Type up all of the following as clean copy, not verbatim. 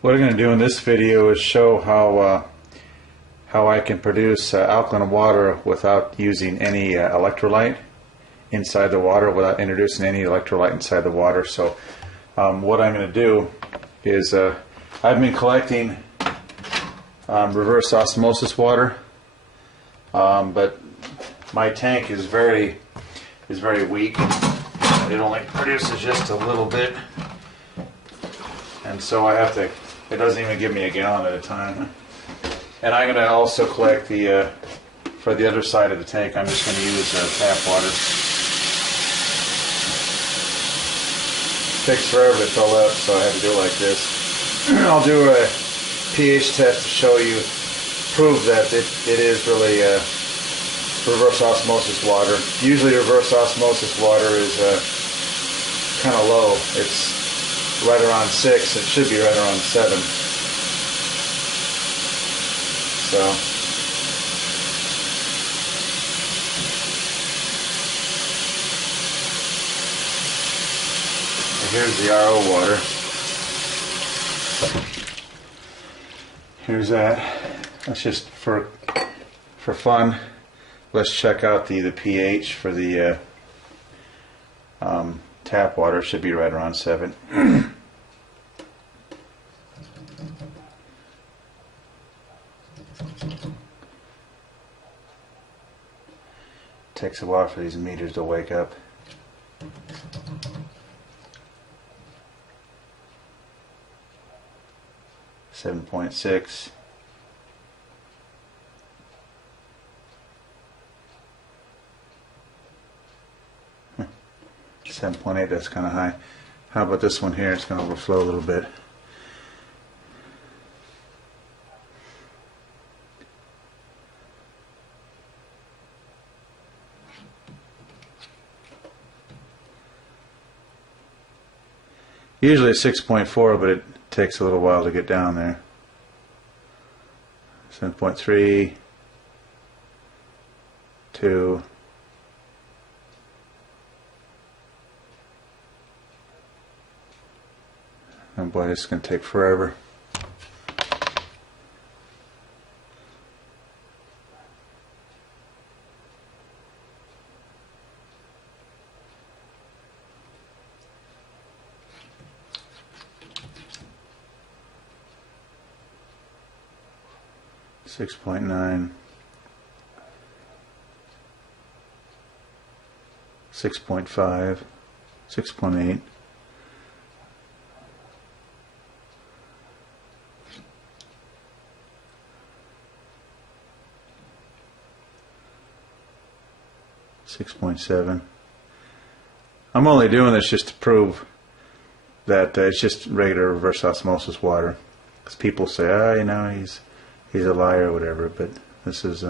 What I'm going to do in this video is show how I can produce alkaline water without using any electrolyte inside the water, without introducing any electrolyte inside the water. So what I'm going to do is I've been collecting reverse osmosis water, but my tank is very weak. It only produces just a little bit, and so I have to. It doesn't even give me a gallon at a time. And I'm going to also collect the for the other side of the tank. I'm just going to use tap water. It takes forever to fill up, so I have to do it like this. I'll do a pH test to show you, prove that it is really reverse osmosis water. Usually reverse osmosis water is kind of low. It's right around 6. It should be right around 7. So here's the RO water. Here's that. That's just for fun. Let's check out the pH for the tap water. It should be right around 7. Takes a while for these meters to wake up. .6. 7.8, that's kind of high. How about this one here? It's going to overflow a little bit. Usually it's 6.4, but it takes a little while to get down there. 7.3, 2. Oh boy, this is going to take forever. .9, 6.5, 6.8. .7. I'm only doing this just to prove that it's just regular reverse osmosis water. Because people say, oh, you know, he's a liar or whatever. But this is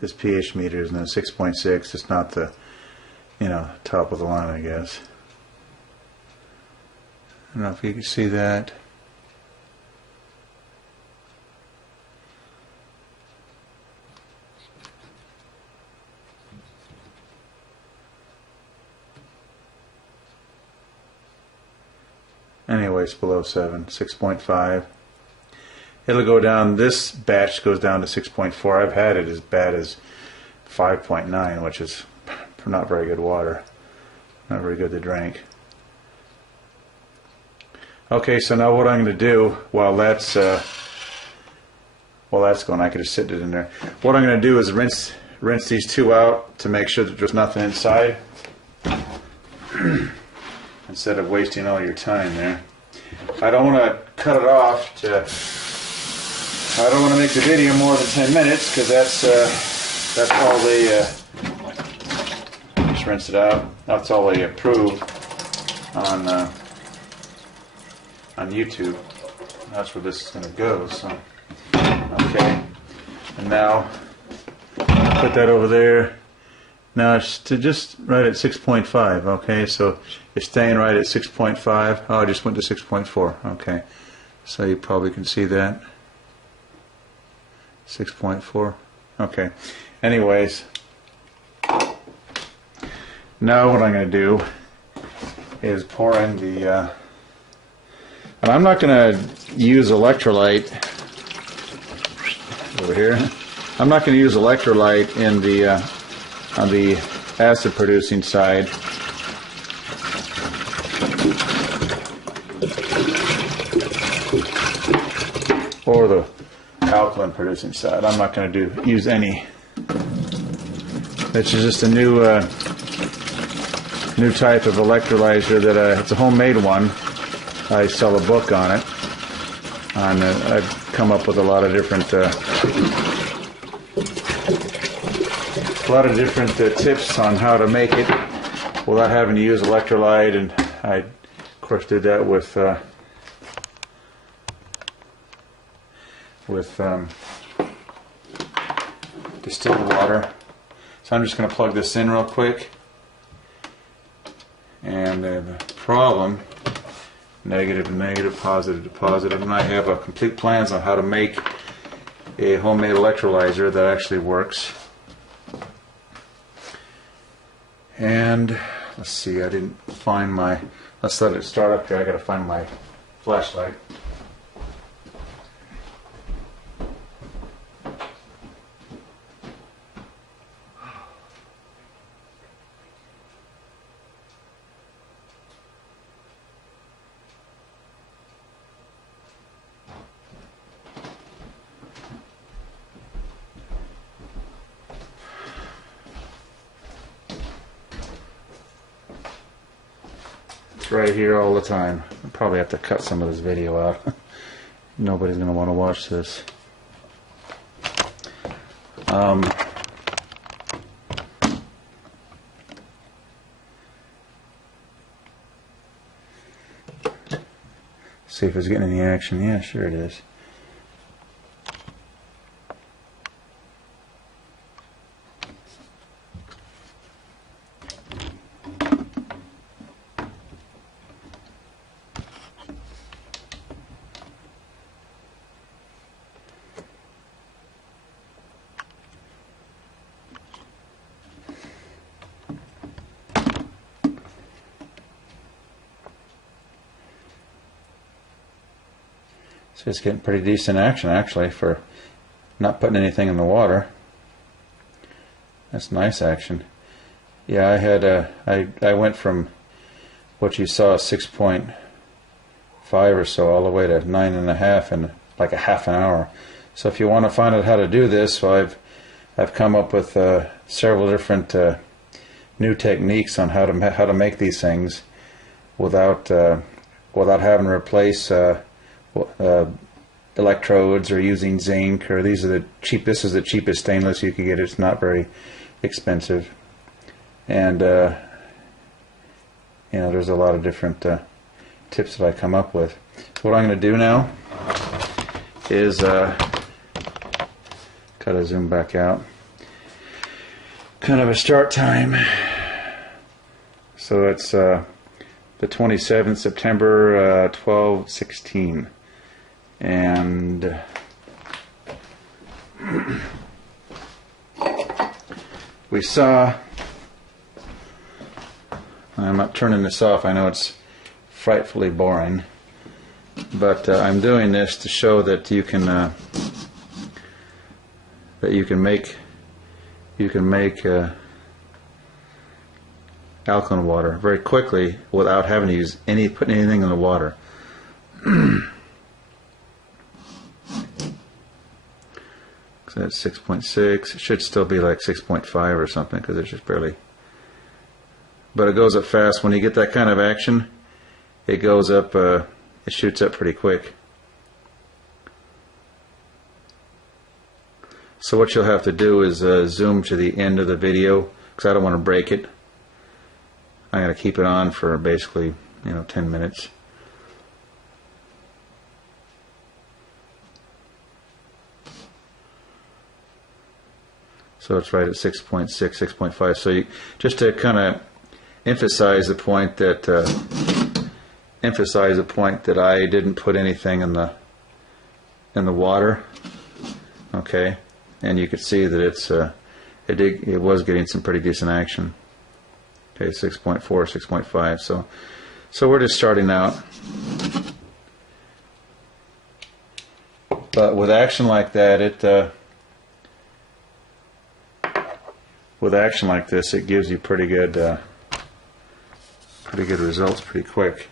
this pH meter is now 6.6. It's not the, you know, top of the line, I guess. I don't know if you can see that. Anyway, it's below 7, 6.5. It'll go down, this batch goes down to 6.4. I've had it as bad as 5.9, which is not very good water. Not very good to drink. Okay, so now what I'm going to do while that's going, I could just sit it in there. What I'm going to do is rinse these two out to make sure that there's nothing inside. Instead of wasting all your time there. I don't want to cut it off I don't want to make the video more than 10 minutes, because that's all they just rinse it out. That's all they approve on YouTube. That's where this is going to go. So okay, and now put that over there. Now it's just right at 6.5, okay, so it's staying right at 6.5. Oh, I just went to 6.4, okay. So you probably can see that. 6.4, okay. Anyways, now what I'm going to do is pour in the And I'm not going to use electrolyte over here. I'm not going to use electrolyte in the on the acid producing side. Or the alkaline producing side. I'm not going to use any. This is just a new type of electrolyzer that it's a homemade one. I sell a book on it, and I've come up with a lot of different tips on how to make it without having to use electrolyte. And I, of course, did that with distilled water. So I'm just going to plug this in real quick. And the problem, negative to negative, positive to positive, and I have complete plans on how to make a homemade electrolyzer that actually works. And let's see, I didn't find my, let's let it start up here. I got to find my flashlight. Right here all the time. I'll probably have to cut some of this video out. Nobody's going to want to watch this. See if it's getting any action. Yeah, sure it is. So it's getting pretty decent action actually for not putting anything in the water. That's nice action. Yeah, I had I went from what you saw 6.5 or so all the way to 9.5 in like a half an hour. So if you want to find out how to do this, so I've come up with several different new techniques on how to make these things without having to replace electrodes or using zinc, or these are the cheap. This is the cheapest stainless you can get. It's not very expensive, and you know, there's a lot of different tips that I come up with. So what I'm going to do now is cut a zoom back out. Kind of a start time. So it's the 27th September 12:16. And we saw, I'm not turning this off, I know it's frightfully boring, but I'm doing this to show that you can make alkaline water very quickly without having to put anything in the water. So that's 6.6. It should still be like 6.5 or something because it's just barely. But it goes up fast. When you get that kind of action, it goes up, it shoots up pretty quick. So what you'll have to do is zoom to the end of the video because I don't want to break it. I'm going to keep it on for basically 10 minutes. So it's right at 6.6, 6.5. So just to kind of emphasize the point that I didn't put anything in the water. Okay, and you could see that it was getting some pretty decent action. Okay, 6.4, 6.5. So we're just starting out. But with action like that, with action like this, it gives you pretty good results pretty quick.